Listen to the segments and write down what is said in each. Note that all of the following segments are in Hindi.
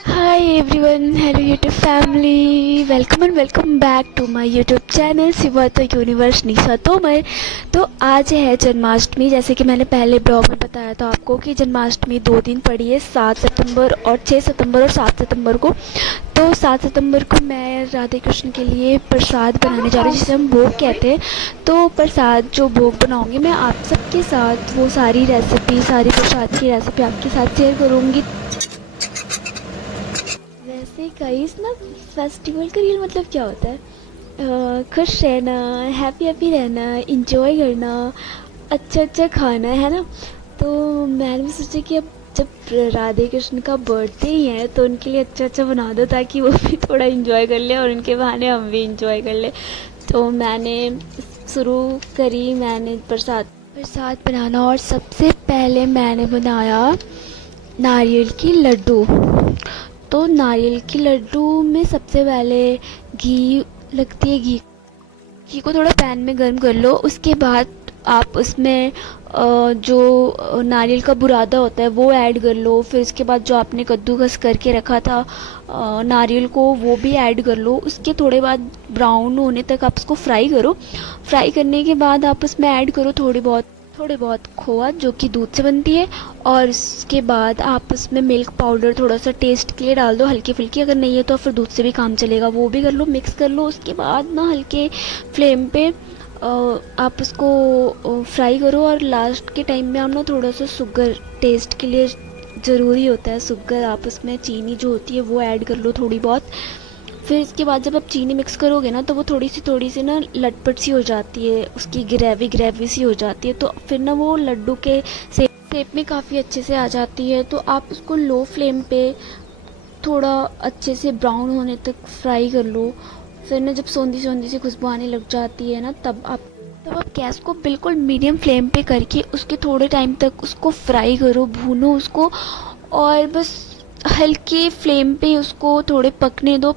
Hi everyone, hello YouTube family, welcome and welcome back to my YouTube channel सिवातो यूनिवर्स निशा तोमर। तो आज है जन्माष्टमी। जैसे कि मैंने पहले ब्लॉग में बताया था आपको कि जन्माष्टमी 2 दिन पड़ी है, 7 सितंबर और 6 सितंबर और 7 सितंबर को। तो 7 सितंबर को मैं राधे कृष्ण के लिए प्रसाद बनाने जा रही हूँ, जिसे हम भोग कहते हैं। तो प्रसाद जो भोग बनाऊंगी मैं आप सबके साथ, वो सारी रेसिपी, सारी प्रसाद की रेसिपी आपके साथ शेयर करूँगी। वैसे गाइस ना, फेस्टिवल का रियल मतलब क्या होता है? खुश रहना, हैप्पी हैप्पी रहना, इंजॉय करना, अच्छा अच्छा खाना, है ना। तो मैंने भी सोचा कि अब जब राधे कृष्ण का बर्थडे ही है तो उनके लिए अच्छा अच्छा बना दो, ताकि वो भी थोड़ा इंजॉय कर ले और उनके बहाने हम भी इंजॉय कर ले। तो मैंने शुरू करी, मैंने प्रसाद प्रसाद बनाना, और सबसे पहले मैंने बनाया नारियल की लड्डू। तो नारियल के लड्डू में सबसे पहले घी लगती है। घी घी को थोड़ा पैन में गर्म कर लो। उसके बाद आप उसमें जो नारियल का बुरादा होता है वो ऐड कर लो। फिर उसके बाद जो आपने कद्दूकस करके रखा था नारियल को, वो भी ऐड कर लो। उसके थोड़े बाद ब्राउन होने तक आप उसको फ्राई करो। फ्राई करने के बाद आप उसमें ऐड करो थोड़े बहुत खोआ, जो कि दूध से बनती है। और उसके बाद आप उसमें मिल्क पाउडर थोड़ा सा टेस्ट के लिए डाल दो, हल्की फुल्की। अगर नहीं है तो फिर दूध से भी काम चलेगा, वो भी कर लो, मिक्स कर लो। उसके बाद ना हल्के फ्लेम पे आप उसको फ्राई करो। और लास्ट के टाइम में आप ना थोड़ा सा शुगर, टेस्ट के लिए ज़रूरी होता है शुगर, आप उसमें चीनी जो होती है वो ऐड कर लो थोड़ी बहुत। फिर इसके बाद जब आप चीनी मिक्स करोगे ना, तो वो थोड़ी सी ना लटपट सी हो जाती है, उसकी ग्रेवी ग्रेवी सी हो जाती है। तो फिर ना वो लड्डू के शेप में काफ़ी अच्छे से आ जाती है। तो आप उसको लो फ्लेम पे थोड़ा अच्छे से ब्राउन होने तक फ्राई कर लो। फिर ना जब सौंधी सौंधी सी खुशबू आने लग जाती है ना, तब आप गैस को बिल्कुल मीडियम फ्लेम पे करके उसके थोड़े टाइम तक उसको फ्राई करो, भूनो उसको। और बस हल्के फ्लेम पे उसको थोड़े पकने दो,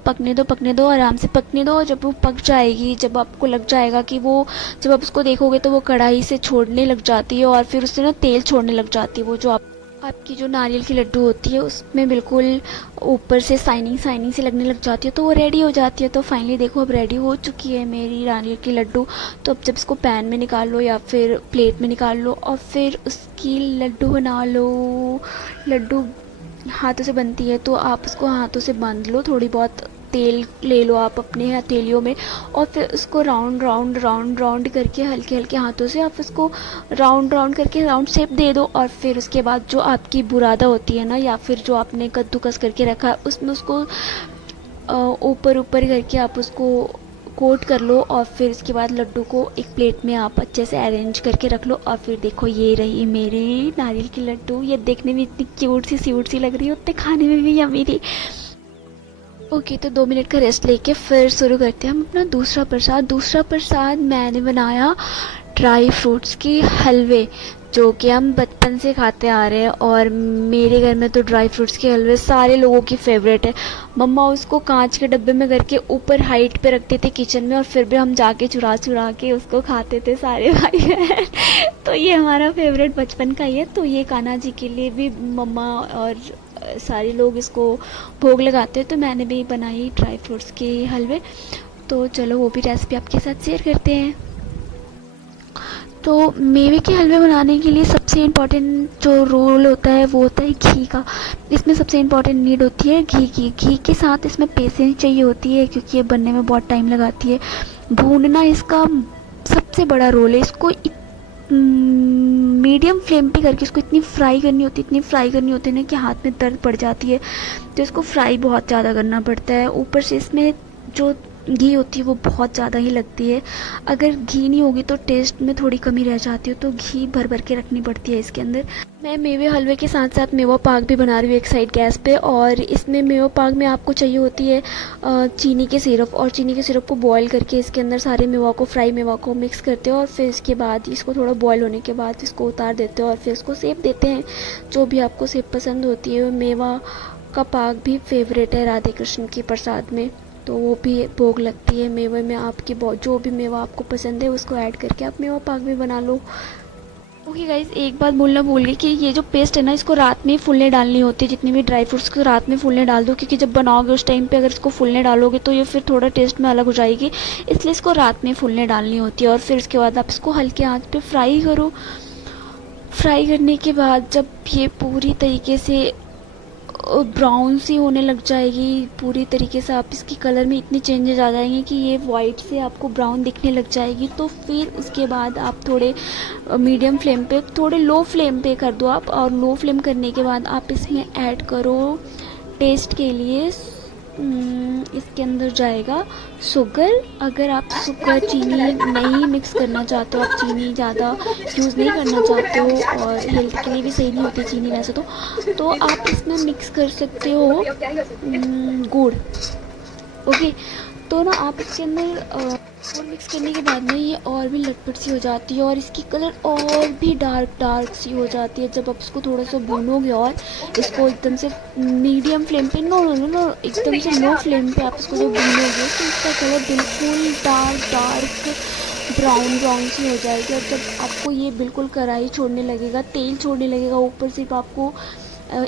आराम से पकने दो। और जब वो पक जाएगी, जब आपको लग जाएगा कि वो, जब आप उसको देखोगे तो वो कढ़ाई से छोड़ने लग जाती है और फिर उससे ना तेल छोड़ने लग जाती है, वो जो आपकी जो नारियल की लड्डू होती है उसमें बिल्कुल ऊपर से शाइनिंग शाइनिंग से लगने लग जाती है, तो वो रेडी हो जाती है। तो फाइनली देखो, अब रेडी हो चुकी है मेरी नारियल की लड्डू। तो अब जब इसको पैन में निकाल लो या फिर प्लेट में निकाल लो और फिर उसकी लड्डू बना लो। लड्डू हाथों से बनती है, तो आप उसको हाथों से बांध लो। थोड़ी बहुत तेल ले लो आप अपने हथेलियों में, और फिर उसको राउंड राउंड राउंड राउंड करके हल्के हल्के हाथों से आप उसको राउंड राउंड करके राउंड शेप दे दो। और फिर उसके बाद जो आपकी बुरादा होती है ना, या फिर जो आपने कद्दूकस करके रखा है, उसमें उसको ऊपर ऊपर करके आप उसको कोट कर लो। और फिर उसके बाद लड्डू को एक प्लेट में आप अच्छे से अरेंज करके रख लो। और फिर देखो, ये रही मेरी नारियल की लड्डू। ये देखने में इतनी क्यूट सी स्वीट सी लग रही है, उतने खाने में भी यम्मी थी। ओके, तो 2 मिनट का रेस्ट लेके फिर शुरू करते हैं हम अपना दूसरा प्रसाद मैंने बनाया ड्राई फ्रूट्स के हलवे, जो कि हम बचपन से खाते आ रहे हैं। और मेरे घर में तो ड्राई फ्रूट्स के हलवे सारे लोगों की फेवरेट है। मम्मा उसको कांच के डब्बे में करके ऊपर हाइट पे रखते थे किचन में, और फिर भी हम जाके चुरा चुरा के उसको खाते थे सारे भाई बहन। तो ये हमारा फेवरेट बचपन का ही है। तो ये कान्हा जी के लिए भी मम्मा और सारे लोग इसको भोग लगाते हैं। तो मैंने भी बनाई ड्राई फ्रूट्स के हलवे। तो चलो वो भी रेसिपी आपके साथ शेयर करते हैं। तो मेवे के हलवे बनाने के लिए सबसे इम्पॉर्टेंट जो रोल होता है वो होता है घी का। इसमें सबसे इम्पॉर्टेंट नीड होती है घी की। घी के साथ इसमें पेशेंस चाहिए होती है, क्योंकि ये बनने में बहुत टाइम लगाती है। भूनना इसका सबसे बड़ा रोल है। इसको मीडियम फ्लेम पे करके इसको इतनी फ्राई करनी होती है ना कि हाथ में दर्द पड़ जाती है। तो इसको फ्राई बहुत ज़्यादा करना पड़ता है। ऊपर से इसमें जो घी होती है वो बहुत ज़्यादा ही लगती है। अगर घी नहीं होगी तो टेस्ट में थोड़ी कमी रह जाती है, तो घी भर भर के रखनी पड़ती है इसके अंदर। मैं मेवे हलवे के साथ साथ मेवा पाक भी बना रही हूँ एक साइड गैस पे। और इसमें मेवा पाक में आपको चाहिए होती है चीनी के सिरप। और चीनी के सिरप को बॉईल करके इसके अंदर सारे मेवा को, फ्राई मेवा को मिक्स करते हो। और फिर इसके बाद इसको थोड़ा बॉईल होने के बाद इसको उतार देते हो और फिर इसको सेप देते हैं, जो भी आपको सेप पसंद होती है। मेवा का पाक भी फेवरेट है राधे कृष्ण के प्रसाद में, तो वो भी भोग लगती है। मेवे में आपकी जो भी मेवा आपको पसंद है उसको ऐड करके आप मेवा पाक भी बना लो। ओके गाइज, एक बात बोलना भूल गई कि ये जो पेस्ट है ना, इसको रात में ही फूलने डालनी होती है। जितनी भी ड्राई फ्रूट्स को रात में फूलने डाल दो, क्योंकि जब बनाओगे उस टाइम पे अगर इसको फूलने डालोगे तो ये फिर थोड़ा टेस्ट में अलग हो जाएगी, इसलिए इसको रात में फूलने डालनी होती है। और फिर उसके बाद आप इसको हल्के आंच पे फ्राई करो। फ्राई करने के बाद जब ये पूरी तरीके से ब्राउन सी होने लग जाएगी, पूरी तरीके से आप इसकी कलर में इतनी चेंजेस आ जाएंगे कि ये वाइट से आपको ब्राउन दिखने लग जाएगी, तो फिर उसके बाद आप थोड़े मीडियम फ्लेम पे, थोड़े लो फ्लेम पे कर दो आप। और लो फ्लेम करने के बाद आप इसमें ऐड करो टेस्ट के लिए, इसके अंदर जाएगा शुगर। अगर आप शुगर चीनी नहीं मिक्स करना चाहते हो, आप चीनी ज़्यादा यूज़ नहीं करना चाहते हो और हेल्थ के लिए भी सही नहीं होती चीनी वैसे तो आप इसमें मिक्स कर सकते हो गुड़। ओके, तो ना आप इसके अंदर और मिक्स करने के बाद में ये और भी लटपट सी हो जाती है और इसकी कलर और भी डार्क सी हो जाती है। जब आप इसको थोड़ा सा भूनोगे और इसको एकदम से मीडियम फ्लेम पे, नो नो नो नो एकदम से लो फ्लेम पे आप इसको जब भूनोगे तो इसका कलर बिल्कुल डार्क ब्राउन सी हो जाएगी। और जब आपको ये बिल्कुल कढ़ाई छोड़ने लगेगा, तेल छोड़ने लगेगा, ऊपर सिर्फ आपको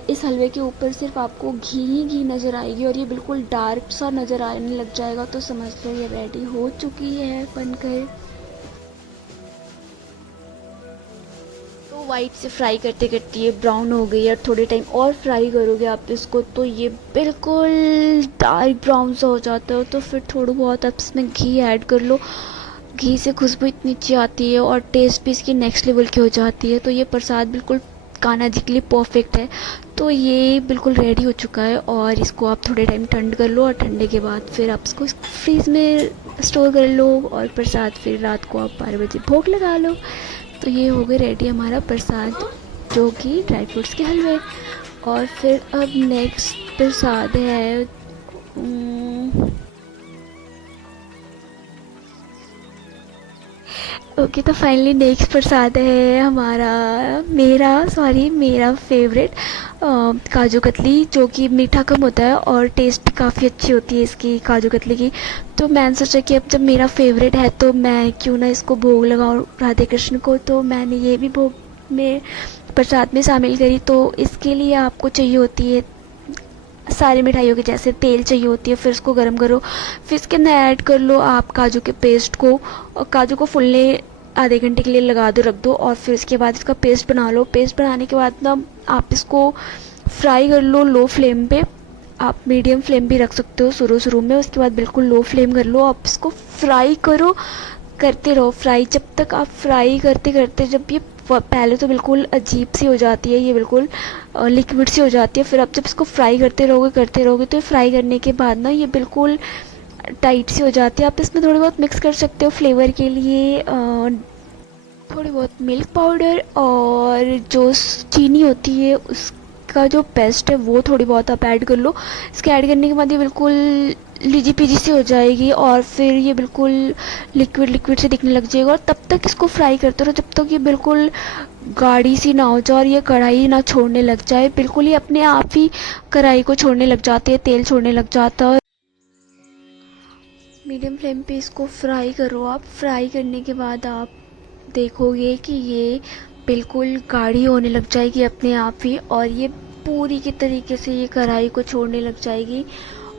इस हलवे के ऊपर सिर्फ आपको घी नज़र आएगी और ये बिल्कुल डार्क सा नज़र आने लग जाएगा, तो समझ लो ये रेडी हो चुकी है बनकर। तो वाइट से फ्राई करते करते ये ब्राउन हो गई और थोड़े टाइम और फ्राई करोगे आप इसको तो ये बिल्कुल डार्क ब्राउन सा हो जाता है। तो फिर थोड़ा बहुत आप इसमें घी ऐड कर लो। घी से खुशबू इतनी अच्छी आती है और टेस्ट भी इसकी नेक्स्ट लेवल की हो जाती है। तो ये प्रसाद बिल्कुल कान्हा जी के लिए परफेक्ट है। तो ये बिल्कुल रेडी हो चुका है और इसको आप थोड़े टाइम ठंड कर लो और ठंडे के बाद फिर आप इसको फ्रीज में स्टोर कर लो और प्रसाद फिर रात को आप 12 बजे भोग लगा लो। तो ये हो गए रेडी हमारा प्रसाद, जो कि ड्राई फ्रूट्स के हलवे। और फिर अब नेक्स्ट प्रसाद है ओके, तो फाइनली नेक्स्ट प्रसाद है हमारा मेरा फेवरेट काजू कतली, जो कि मीठा कम होता है और टेस्ट भी काफ़ी अच्छी होती है इसकी काजू कतली की। तो मैंने सोचा कि अब जब मेरा फेवरेट है तो मैं क्यों ना इसको भोग लगाऊं राधे कृष्ण को। तो मैंने ये भी भोग में प्रसाद में शामिल करी। तो इसके लिए आपको चाहिए होती है सारी मिठाइयों के जैसे तेल चाहिए होती है, फिर उसको गर्म करो, फिर इसके अंदर ऐड कर लो आप काजू के पेस्ट को और काजू को फुलने आधे घंटे के लिए लगा दो, रख दो। और फिर उसके बाद इसका पेस्ट बना लो। पेस्ट बनाने के बाद ना आप इसको फ्राई कर लो लो फ्लेम पे। आप मीडियम फ्लेम भी रख सकते हो शुरू में, उसके बाद बिल्कुल लो फ्लेम कर लो। आप इसको फ्राई करो, करते रहो फ्राई, जब तक आप फ्राई करते करते जब ये पहले तो बिल्कुल अजीब सी हो जाती है, ये बिल्कुल लिक्विड सी हो जाती है। फिर आप जब इसको फ्राई करते रहोगे तो फ्राई करने के बाद ना ये बिल्कुल टाइट सी हो जाती है। आप इसमें थोड़ी बहुत मिक्स कर सकते हो फ्लेवर के लिए, थोड़ी बहुत मिल्क पाउडर और जो चीनी होती है उसका जो पेस्ट है वो थोड़ी बहुत आप ऐड कर लो। इसके ऐड करने के बाद ये बिल्कुल लीजी पीजी सी हो जाएगी और फिर ये बिल्कुल लिक्विड से दिखने लग जाएगा। और तब तक इसको फ्राई करते रहो जब तक ये बिल्कुल गाढ़ी सी ना हो जाए और ये कढ़ाई ना छोड़ने लग जाए। बिल्कुल ही अपने आप ही कढ़ाई को छोड़ने लग जाती है, तेल छोड़ने लग जाता है। मीडियम फ्लेम पे इसको फ्राई करो आप। फ्राई करने के बाद आप देखोगे कि ये बिल्कुल गाढ़ी होने लग जाएगी अपने आप ही और ये पूरी के तरीके से ये कढ़ाई को छोड़ने लग जाएगी।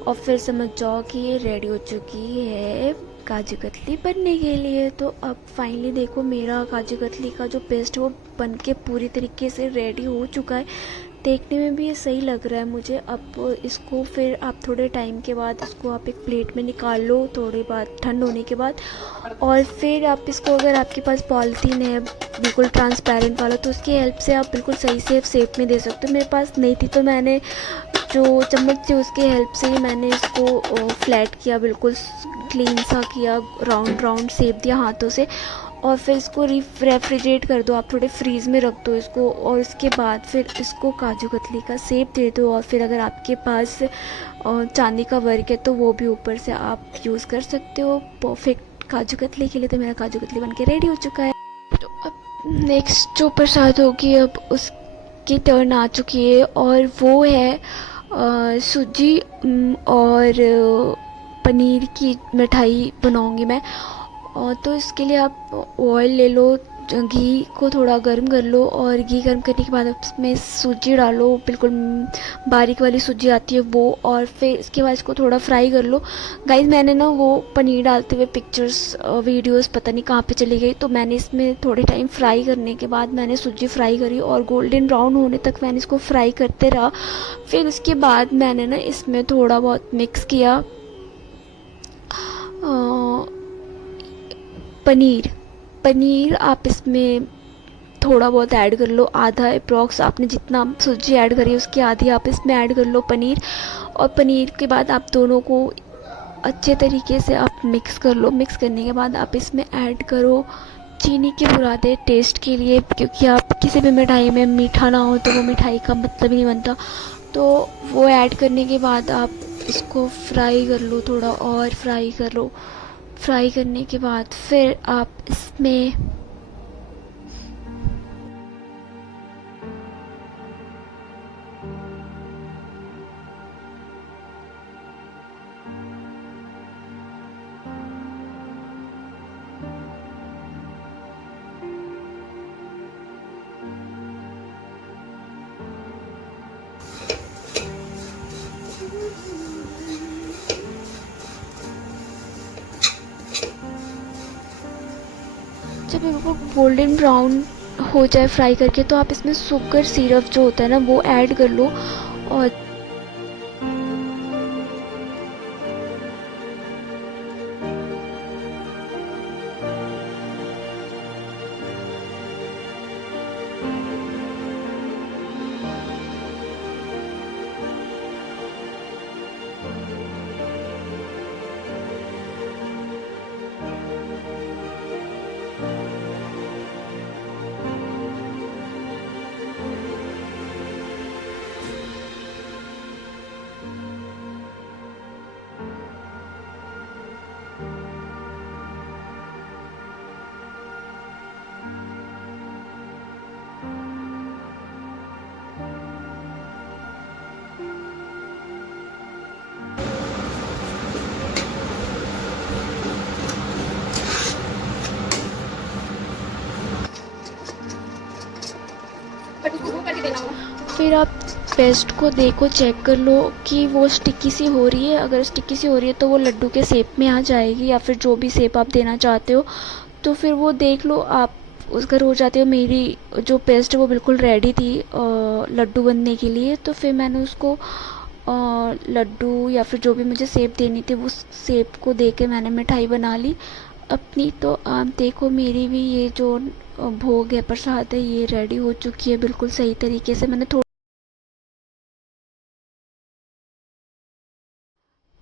और फिर समझ जाओ कि ये रेडी हो चुकी है काजू कतली बनने के लिए। तो अब फाइनली देखो मेरा काजू कतली का जो पेस्ट है वो बन के पूरी तरीके से रेडी हो चुका है। देखने में भी ये सही लग रहा है मुझे। अब इसको फिर आप थोड़े टाइम के बाद इसको आप एक प्लेट में निकाल लो, थोड़ी बाद ठंड होने के बाद। और फिर आप इसको, अगर आपके पास पॉलीथीन है बिल्कुल ट्रांसपेरेंट वाला, तो उसकी हेल्प से आप बिल्कुल सही से शेप में दे सकते हो। मेरे पास नहीं थी तो मैंने जो चम्मच थी उसकी हेल्प से ही मैंने इसको फ्लैट किया, बिल्कुल क्लीन सा किया, राउंड शेप दिया हाथों से। और फिर इसको रेफ्रिजरेट कर दो आप, थोड़े फ्रीज़ में रख दो इसको। और उसके बाद फिर इसको काजू कतली का शेप दे दो। और फिर अगर आपके पास चांदी का वर्क है तो वो भी ऊपर से आप यूज़ कर सकते हो परफेक्ट काजू कतली के लिए। तो मेरा काजू कतली बनके रेडी हो चुका है। तो अब नेक्स्ट जो प्रसाद होगी अब उसकी टर्न आ चुकी है और वो है सूजी और पनीर की मिठाई बनाऊंगी मैं। और तो इसके लिए आप ऑयल ले लो घी को थोड़ा गर्म कर लो और घी गर्म करने के बाद उसमें सूजी डालो, बिल्कुल बारीक वाली सूजी आती है वो, और फिर इसके बाद इसको थोड़ा फ्राई कर लो। गाइस मैंने ना वो पनीर डालते हुए पिक्चर्स वीडियोस पता नहीं कहाँ पे चली गई, तो मैंने इसमें थोड़े टाइम फ्राई करने के बाद मैंने सूजी फ्राई करी और गोल्डन ब्राउन होने तक मैंने इसको फ्राई करते रहा। फिर उसके बाद मैंने ना इसमें थोड़ा बहुत मिक्स किया पनीर। पनीर आप इसमें थोड़ा बहुत ऐड कर लो, आधा अप्रॉक्स, आपने जितना सूजी ऐड करी है उसकी आधी आप इसमें ऐड कर लो पनीर। और पनीर के बाद आप दोनों को अच्छे तरीके से आप मिक्स कर लो। मिक्स करने के बाद आप इसमें ऐड करो चीनी के बुरादे टेस्ट के लिए, क्योंकि आप किसी भी मिठाई में मीठा ना हो तो वो मिठाई का मतलब ही नहीं बनता। तो वो ऐड करने के बाद आप इसको फ्राई कर लो, थोड़ा और फ्राई कर लो। फ्राई करने के बाद फिर आप इसमें जब ये बिल्कुल गोल्डन ब्राउन हो जाए फ्राई करके, तो आप इसमें शुगर सिरप जो होता है ना वो ऐड कर लो। और फिर आप पेस्ट को देखो, चेक कर लो कि वो स्टिकी सी हो रही है। अगर स्टिकी सी हो रही है तो वो लड्डू के शेप में आ जाएगी, या फिर जो भी शेप आप देना चाहते हो तो फिर वो देख लो आप अगर हो जाती हो। मेरी जो पेस्ट है वो बिल्कुल रेडी थी लड्डू बनने के लिए, तो फिर मैंने उसको लड्डू या फिर जो भी मुझे शेप देनी थी वो शेप को दे के मैंने मिठाई बना ली अपनी। तो आप देखो मेरी भी ये जो भोग है, प्रसाद है, ये रेडी हो चुकी है बिल्कुल सही तरीके से। मैंने थोड़ा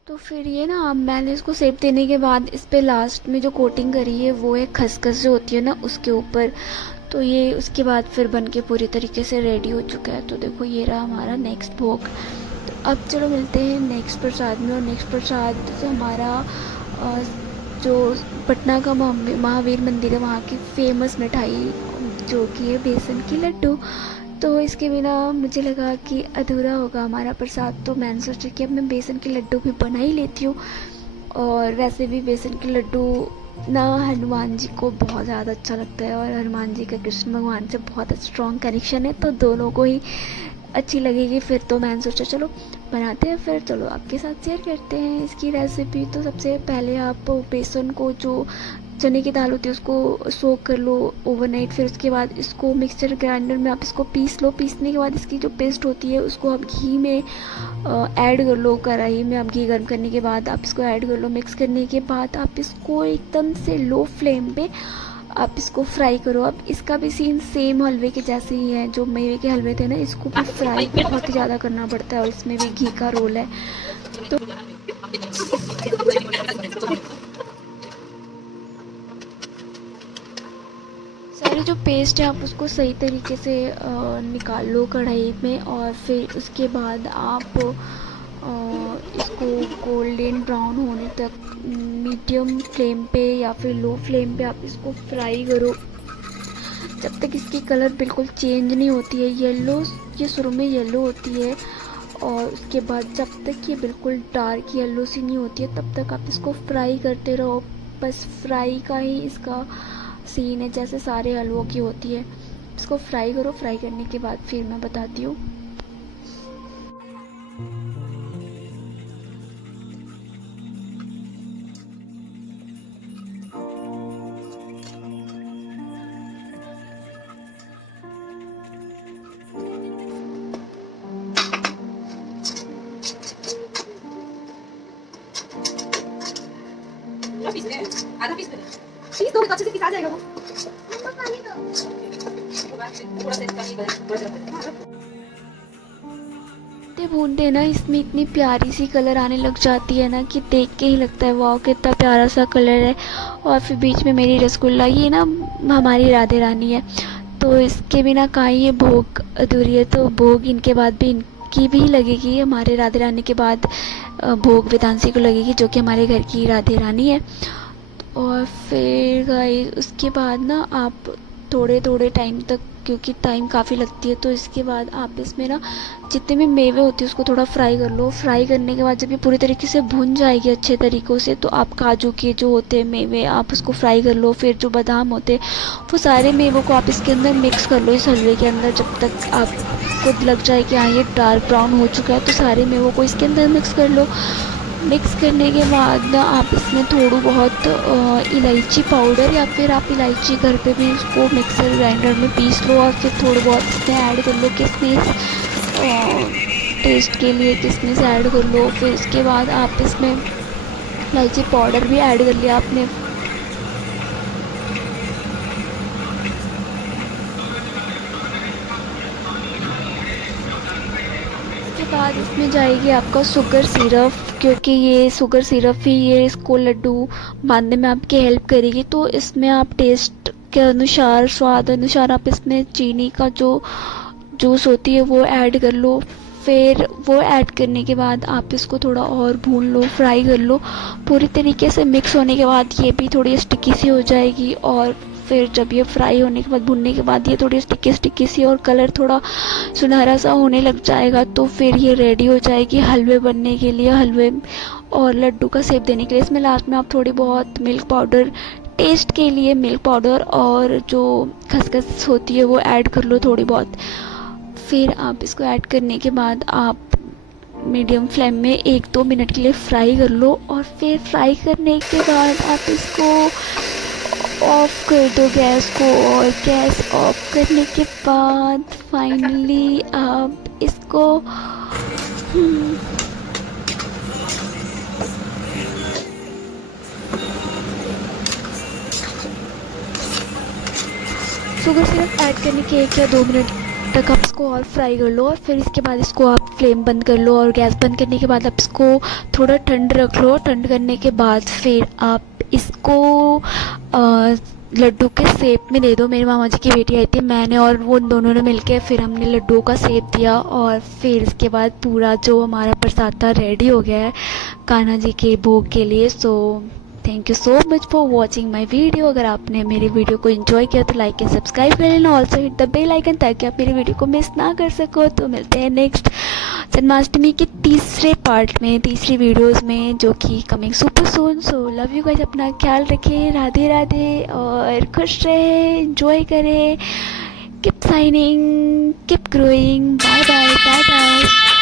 तो फिर ये ना मैंने इसको शेप देने के बाद इस पे लास्ट में जो कोटिंग करी है वो है खसखस जो होती है ना उसके ऊपर। तो ये उसके बाद फिर बन के पूरी तरीके से रेडी हो चुका है। तो देखो ये रहा हमारा नेक्स्ट भोग। तो अब चलो मिलते हैं नेक्स्ट प्रसाद में। और नेक्स्ट प्रसाद से हमारा जो पटना का महावीर मंदिर है वहाँ की फेमस मिठाई जो कि है बेसन की लड्डू। तो इसके बिना मुझे लगा कि अधूरा होगा हमारा प्रसाद, तो मैंने सोचा कि अब मैं बेसन के लड्डू भी बना ही लेती हूँ। और वैसे भी बेसन के लड्डू ना हनुमान जी को बहुत ज़्यादा अच्छा लगता है, और हनुमान जी का कृष्ण भगवान से बहुत स्ट्रॉन्ग कनेक्शन है, तो दोनों को ही अच्छी लगेगी। फिर तो मैंने सोचा चलो बनाते हैं, फिर चलो आपके साथ शेयर करते हैं इसकी रेसिपी। तो सबसे पहले आप बेसन को, जो चने की दाल होती है, उसको सोक कर लो ओवरनाइट। फिर उसके बाद इसको मिक्सचर ग्राइंडर में आप इसको पीस लो। पीसने के बाद इसकी जो पेस्ट होती है उसको आप घी में ऐड कर लो। कढ़ाई में आप घी गर्म करने के बाद आप इसको ऐड कर लो। मिक्स करने के बाद आप इसको एकदम से लो फ्लेम पे आप इसको फ्राई करो। अब इसका भी सीन सेम हलवे के जैसे ही है। जो मेवे के हलवे थे ना, इसको भी फ्राई बहुत ही ज़्यादा करना पड़ता है और इसमें भी घी का रोल है। तो सारी जो पेस्ट है आप उसको सही तरीके से निकाल लो कढ़ाई में। और फिर उसके बाद आप इसको गोल्डन ब्राउन होने तक मीडियम फ्लेम पे या फिर लो फ्लेम पे आप इसको फ्राई करो, जब तक इसकी कलर बिल्कुल चेंज नहीं होती है। येलो, ये शुरू में येलो होती है और उसके बाद जब तक ये बिल्कुल डार्क येलो सी नहीं होती है तब तक आप इसको फ्राई करते रहो। बस फ्राई का ही इसका सीन है जैसे सारे हलवों की होती है। इसको फ्राई करो, फ्राई करने के बाद फिर मैं बताती हूँ। पीस दे, आधा पीस दे, पीस दोगे तो अच्छे से पिसा जाएगा वो। थोड़ा सा पानी भूनते भूनते ना इसमें इतनी प्यारी सी कलर आने लग जाती है ना कि देख के ही लगता है वाह कितना प्यारा सा कलर है। और फिर बीच में मेरी रसगुल्ला, ये ना हमारी राधे रानी है, तो इसके बिना कहाँ ये भोग अधूरी है, तो भोग इनके बाद भी इनकी भी लगेगी, हमारे राधे रानी के बाद भोग वेदांशी को लगेगी जो कि हमारे घर की राधे रानी है। और फिर गाइस उसके बाद ना आप थोड़े थोड़े टाइम तक, क्योंकि टाइम काफ़ी लगती है, तो इसके बाद आप इसमें ना जितने भी मेवे होते हैं उसको थोड़ा फ्राई कर लो। फ्राई करने के बाद जब ये पूरी तरीके से भुन जाएगी अच्छे तरीक़ों से, तो आप काजू के जो होते हैं मेवे आप उसको फ्राई कर लो। फिर जो बादाम होते हैं वो सारे मेवों को आप इसके अंदर मिक्स कर लो, इस हलवे के अंदर, जब तक आपको लग जाए कि हाँ ये डार्क ब्राउन हो चुका है, तो सारे मेवों को इसके अंदर मिक्स कर लो। मिक्स करने के बाद ना आप इसमें थोड़ा बहुत इलायची पाउडर, या फिर आप इलायची घर पे भी उसको मिक्सर ग्राइंडर में पीस लो, और फिर थोड़ा बहुत इसमें ऐड कर लो किशमिश, टेस्ट के लिए किशमिश ऐड कर लो। फिर इसके बाद आप इसमें इलायची पाउडर भी ऐड कर लिया आपने। उसके बाद इसमें जाएगी आपका शुगर सिरप, क्योंकि ये शुगर सिरप ही ये इसको लड्डू बांधने में आपकी हेल्प करेगी। तो इसमें आप टेस्ट के अनुसार, स्वाद अनुसार आप इसमें चीनी का जो जूस होती है वो ऐड कर लो। फिर वो ऐड करने के बाद आप इसको थोड़ा और भून लो, फ्राई कर लो। पूरी तरीके से मिक्स होने के बाद ये भी थोड़ी स्टिकी सी हो जाएगी, और फिर जब ये फ्राई होने के बाद, भुनने के बाद ये थोड़ी स्टिकी स्टिकी सी और कलर थोड़ा सुनहरा सा होने लग जाएगा, तो फिर ये रेडी हो जाएगी हलवे बनने के लिए, हलवे और लड्डू का शेप देने के लिए। इसमें लास्ट में आप थोड़ी बहुत मिल्क पाउडर, टेस्ट के लिए मिल्क पाउडर और जो खसखस होती है वो ऐड कर लो थोड़ी बहुत। फिर आप इसको ऐड करने के बाद आप मीडियम फ्लेम में 1-2 मिनट के लिए फ्राई कर लो, और फिर फ्राई करने के बाद आप इसको ऑफ कर दो गैस को। और गैस ऑफ करने के बाद फाइनली आप इसको शुगर सिरप ऐड करने के 1 या 2 मिनट तक आप इसको और फ्राई कर लो, और फिर इसके बाद इसको आप फ्लेम बंद कर लो। और गैस बंद करने के बाद आप इसको थोड़ा ठंड रख लो। ठंड करने के बाद फिर आप इसको लड्डू के शेप में दे दो। मेरे मामा जी की बेटी आई थी, मैंने और वो दोनों ने मिलके फिर हमने लड्डू का शेप दिया, और फिर इसके बाद पूरा जो हमारा प्रसाद था रेडी हो गया है कान्हा जी के भोग के लिए। So thank you so much for watching my video. अगर आपने मेरी वीडियो को एंजॉय किया तो लाइक एंड सब्सक्राइब कर लेना, also hit the bell icon ताकि आप मेरी वीडियो को मिस ना कर सको। तो मिलते हैं नेक्स्ट जन्माष्टमी के तीसरे पार्ट में, तीसरी वीडियोस में, जो कि coming super soon. So love you guys, अपना ख्याल रखें, राधे राधे, और खुश रहे, एंजॉय करें, keep shining, keep growing, bye bye, Tata.